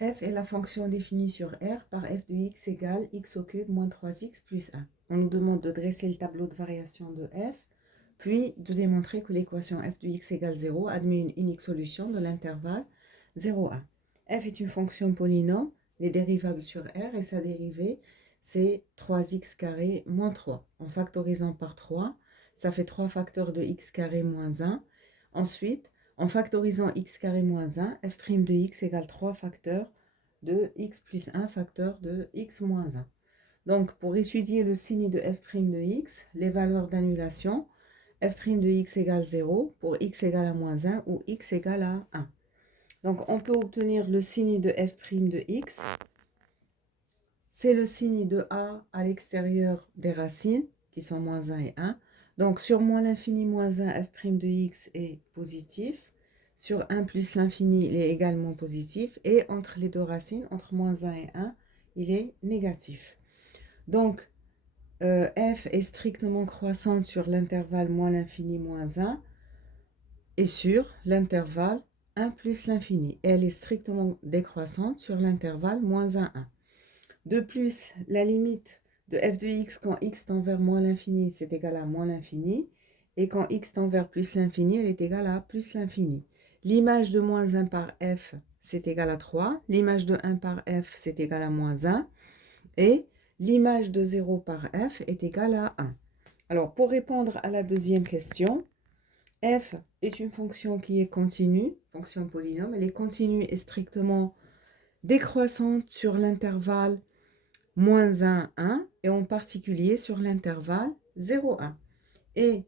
F est la fonction définie sur R par f de x égale x au cube moins 3x plus 1. On nous demande de dresser le tableau de variation de f, puis de démontrer que l'équation f de x égale 0 admet une unique solution de l'intervalle 0, 1. F est une fonction polynôme, les dérivables sur R et sa dérivée, c'est 3x carré moins 3. En factorisant par 3, ça fait 3 facteurs de x carré moins 1. Ensuite, en factorisant x carré moins 1, f' de x égale 3 facteurs de x plus 1 facteur de x moins 1. Donc, pour étudier le signe de f' de x, les valeurs d'annulation, f' de x égale 0 pour x égale à moins 1 ou x égale à 1. Donc, on peut obtenir le signe de f' de x. C'est le signe de a à l'extérieur des racines, qui sont moins 1 et 1. Donc, sur moins l'infini moins 1, f' de x est positif. Sur 1 plus l'infini, il est également positif. Et entre les deux racines, entre moins 1 et 1, il est négatif. Donc, f est strictement croissante sur l'intervalle moins l'infini moins 1 et sur l'intervalle 1 plus l'infini. Elle est strictement décroissante sur l'intervalle moins 1, 1. De plus, la limite de f de x quand x tend vers moins l'infini, c'est égal à moins l'infini. Et quand x tend vers plus l'infini, elle est égale à plus l'infini. L'image de moins 1 par f, c'est égal à 3. L'image de 1 par f, c'est égal à moins 1. Et l'image de 0 par f est égale à 1. Alors, pour répondre à la deuxième question, f est une fonction qui est continue, fonction polynôme. Elle est continue et strictement décroissante sur l'intervalle moins 1, 1, et en particulier sur l'intervalle 0, 1. Et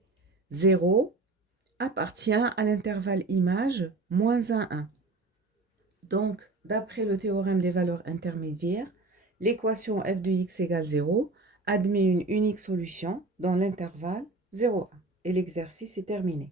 0 appartient à l'intervalle image moins 1, 1. Donc, d'après le théorème des valeurs intermédiaires, l'équation f de x égale 0 admet une unique solution dans l'intervalle 0, 1. Et l'exercice est terminé.